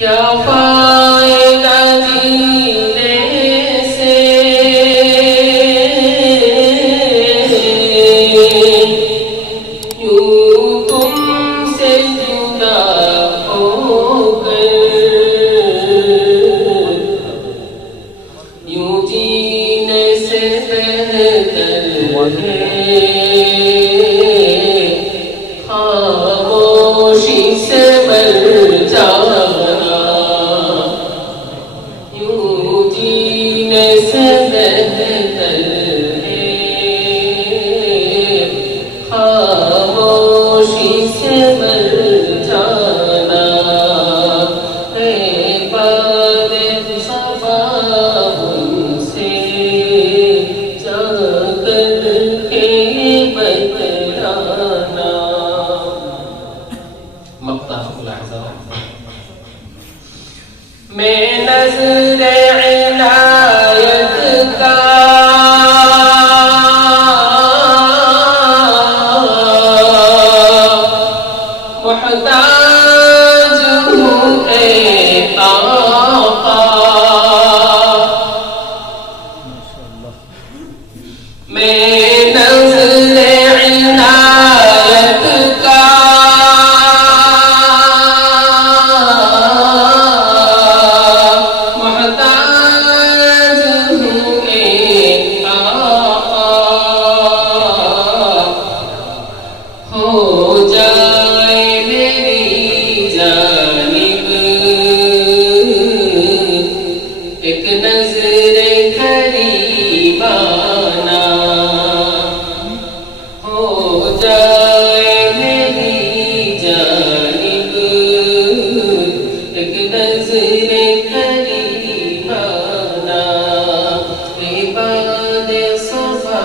کیا فائدہ جینے سے یوں تم سے جدا ہو کر، یوں جینے سے بہتر ہے خاموشی سے مر جانا، یوں جینے سے بہتر ہے خاموشی سے مر جانا، ہے باد صفا ان سے جا کر کے بتلانا۔ مقطع الاحزاب۔ میں نظر عنایت کا محتاج ہوں اے آقا، میں نظر عنایت کا محتاج ہوں اے آقا، ہو جائے میری جانب ایک نظر قریبانہ، ہو جائے میری جانب ایک نظر قریبانہ، عباد صفا